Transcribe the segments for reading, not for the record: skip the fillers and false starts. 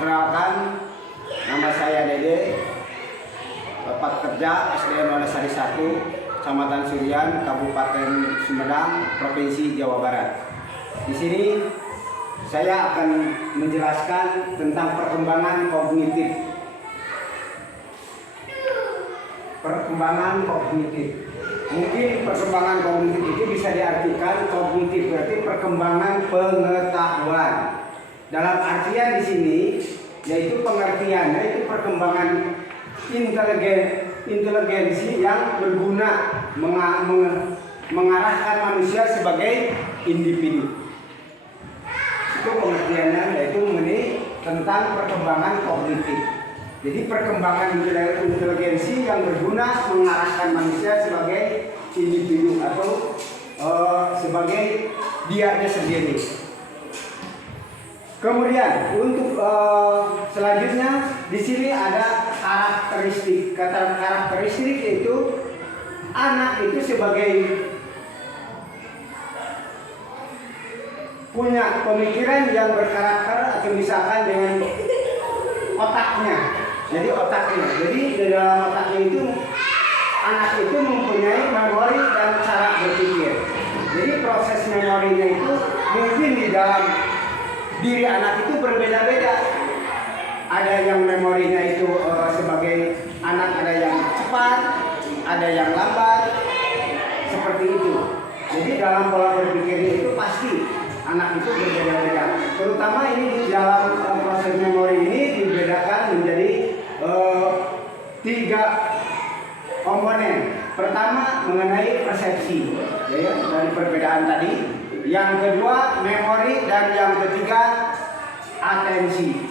Perkenalkan, nama saya Dede, tempat kerja SDN Wonosari 1, Kecamatan Surian, Kabupaten Sumedang, Provinsi Jawa Barat. Di sini saya akan menjelaskan tentang perkembangan kognitif. Mungkin perkembangan kognitif itu bisa diartikan kognitif berarti perkembangan pengetahuan. Dalam artian di sini yaitu pengertiannya itu perkembangan inteligensi yang berguna mengarahkan manusia sebagai individu. Itu pengertiannya, yaitu mengenai tentang perkembangan kognitif. Jadi perkembangan inteligensi yang berguna mengarahkan manusia sebagai individu atau sebagai dianya sendiri. Kemudian untuk selanjutnya di sini ada karakteristik. Kata karakteristik itu anak itu sebagai punya pemikiran yang berkarakter atau misalkan dengan otaknya. Jadi otaknya. Jadi di dalam otaknya itu anak itu mempunyai memori dan cara berpikir. Jadi proses memorinya itu mungkin di dalam diri anak itu berbeda-beda. Ada yang memorinya itu sebagai anak ada yang cepat, ada yang lambat, seperti itu. Jadi dalam pola berpikirnya itu pasti anak itu berbeda-beda. Terutama ini di dalam proses memori ini dibedakan menjadi 3 komponen. Pertama mengenai persepsi, ya, dari perbedaan tadi. Yang kedua memori dan yang ketiga atensi.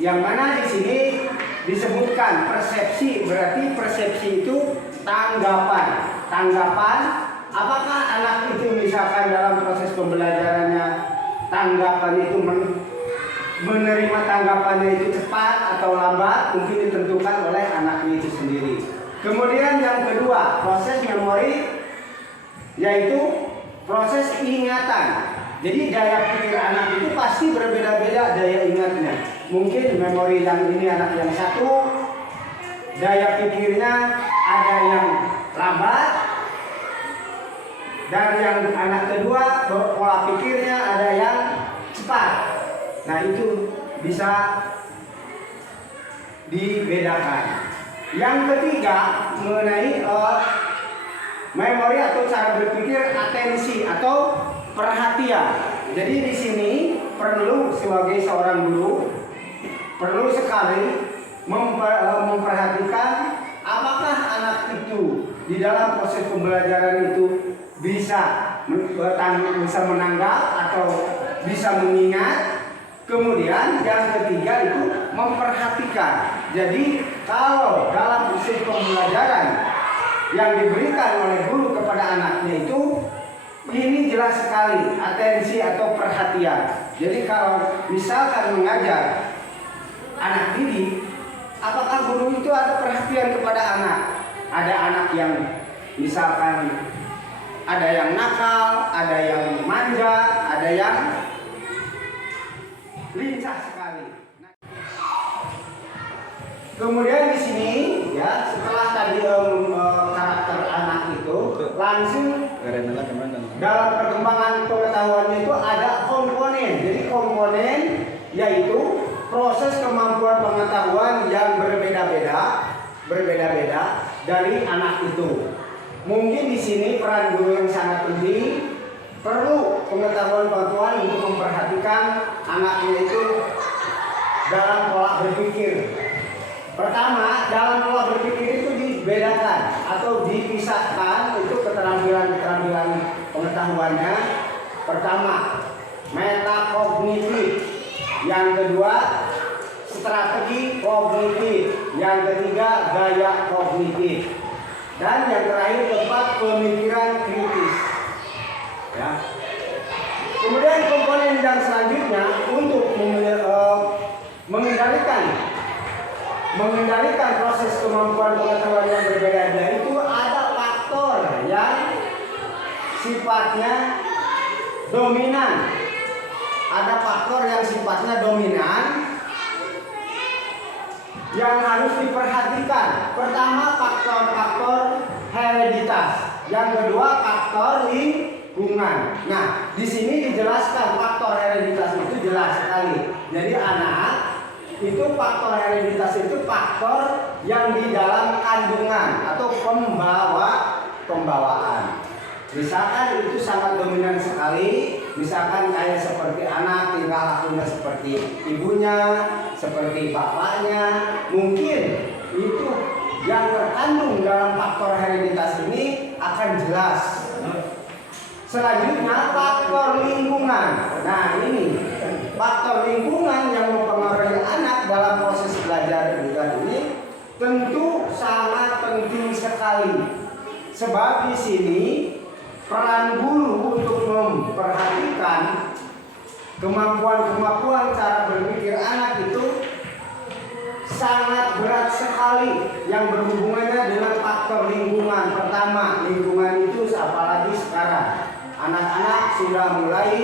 Yang mana di sini disebutkan persepsi, berarti persepsi itu tanggapan. Apakah anak itu misalkan dalam proses pembelajarannya tanggapan itu menerima tanggapannya itu cepat atau lambat, mungkin ditentukan oleh anaknya itu sendiri. Kemudian yang kedua proses memori, yaitu proses ingatan. Jadi daya pikir anak itu pasti berbeda-beda daya ingatnya. Mungkin memori yang ini anak yang satu, daya pikirnya ada yang lambat, dan yang anak kedua pola pikirnya ada yang cepat. Nah itu bisa dibedakan. Yang ketiga mengenai memori atau cara berpikir atensi atau perhatian. Jadi di sini perlu sebagai seorang guru perlu sekali memperhatikan apakah anak itu di dalam proses pembelajaran itu bisa menanggap atau bisa mengingat. Kemudian yang ketiga itu memperhatikan. Jadi kalau dalam proses pembelajaran yang diberikan oleh guru kepada anaknya itu ini jelas sekali atensi atau perhatian. Jadi kalau misalkan mengajar anak didik, apakah guru itu ada perhatian kepada anak? Ada anak yang misalkan ada yang nakal, ada yang manja, ada yang lincah sekali. Kemudian di sini ya setelah tadi karakter anak itu langsung dalam perkembangan pengetahuannya itu ada komponen. Jadi komponen yaitu proses kemampuan pengetahuan yang berbeda-beda dari anak itu. Mungkin di sini peran guru yang sangat penting, perlu pengetahuan untuk memperhatikan anaknya itu dalam pola berpikir. Pertama, dalam pola berpikir itu dibedakan atau dipisahkan itu keterampilan pengetahuannya. Pertama, metakognitif. Yang kedua, strategi kognitif. Yang ketiga, gaya kognitif. Dan yang terakhir, keempat, pemikiran kritis. Ya. Kemudian komponen yang selanjutnya untuk mengendalikan proses kemampuan pengetahuan yang berbeda itu ada faktor yang sifatnya dominan. Ada faktor yang sifatnya dominan yang harus diperhatikan. Pertama, faktor-faktor hereditas. Yang kedua, faktor lingkungan. Nah, di sini dijelaskan faktor hereditas itu jelas sekali. Jadi anak itu faktor hereditas itu faktor yang di dalam kandungan atau pembawaan. Misalkan itu sangat dominan sekali, misalkan kayak seperti anak tingkah lakunya seperti ibunya, seperti bapaknya, mungkin itu yang terkandung dalam faktor hereditas ini akan jelas. Selanjutnya faktor lingkungan. Nah ini faktor lingkungan yang mempengaruhi anak dalam proses belajar ini tentu sangat penting sekali. Sebab di sini peran guru untuk memperhatikan kemampuan-kemampuan cara berpikir anak itu sangat berat sekali yang berhubungannya dengan faktor lingkungan. Pertama, lingkungan itu apalagi sekarang anak-anak sudah mulai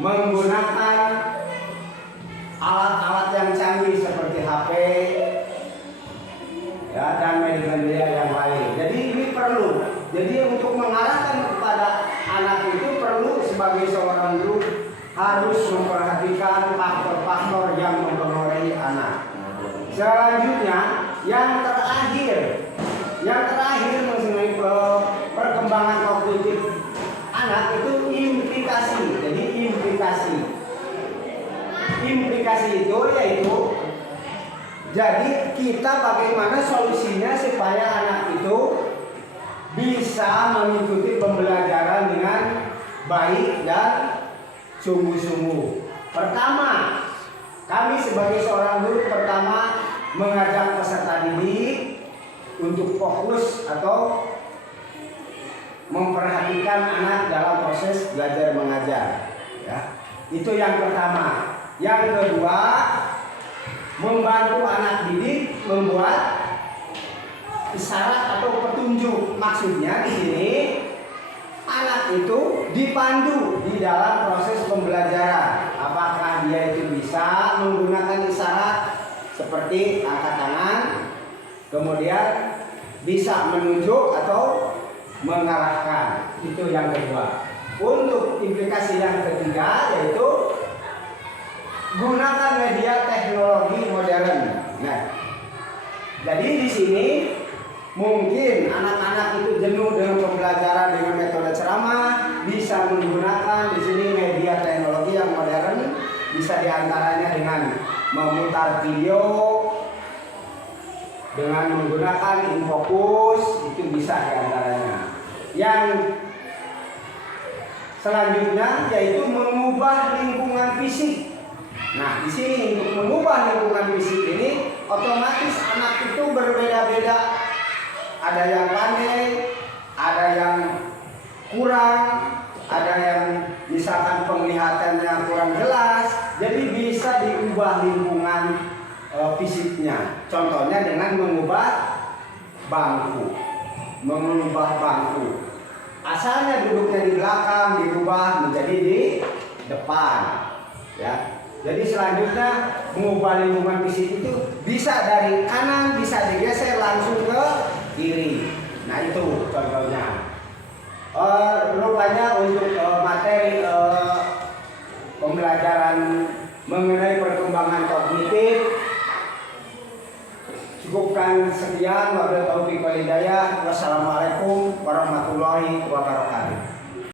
menggunakan alat-alat yang canggih seperti HP ya, dan media-media yang lain. Jadi ini perlu. Jadi untuk mengarahkan kepada anak itu perlu sebagai seorang guru harus memperhatikan faktor-faktor yang mempengaruhi anak. Selanjutnya yang terakhir mengenai perkembangan kognitif anak itu implikasi. Jadi implikasi itu yaitu jadi kita bagaimana solusinya supaya anak itu bisa mengikuti pembelajaran dengan baik dan sungguh-sungguh. Pertama, kami sebagai seorang guru pertama mengajak peserta didik untuk fokus atau memperhatikan anak dalam proses belajar mengajar. Ya, itu yang pertama. Yang kedua, membantu anak didik membuat isyarat atau petunjuk. Maksudnya di sini anak itu dipandu di dalam proses pembelajaran. Apakah dia itu bisa menggunakan isyarat seperti angkat tangan, kemudian bisa menunjuk atau mengarahkan. Itu yang kedua. Untuk implikasi yang ketiga yaitu gunakan media teknologi modern. Nah, jadi di sini mungkin anak-anak itu jenuh dengan pembelajaran dengan metode ceramah, bisa menggunakan di sini media teknologi yang modern, bisa diantaranya dengan memutar video, dengan menggunakan infocus, itu bisa diantaranya. Yang selanjutnya yaitu mengubah lingkungan fisik. Nah, di sini untuk mengubah lingkungan fisik ini otomatis anak itu berbeda-beda. Ada yang pandai, ada yang kurang, ada yang misalkan penglihatannya kurang jelas. Jadi bisa diubah lingkungan fisiknya. Contohnya dengan mengubah bangku. Asalnya duduknya di belakang dirubah menjadi di depan. Ya. Jadi selanjutnya mengubah lingkungan fisik itu bisa dari kanan, bisa digeser langsung ke kiri. Nah itu contohnya. Rupanya untuk materi pembelajaran mengenai perkembangan kognitif cukupkan sekian. Wabillahi taufiq wal hidayah. Wassalamualaikum warahmatullahi wabarakatuh.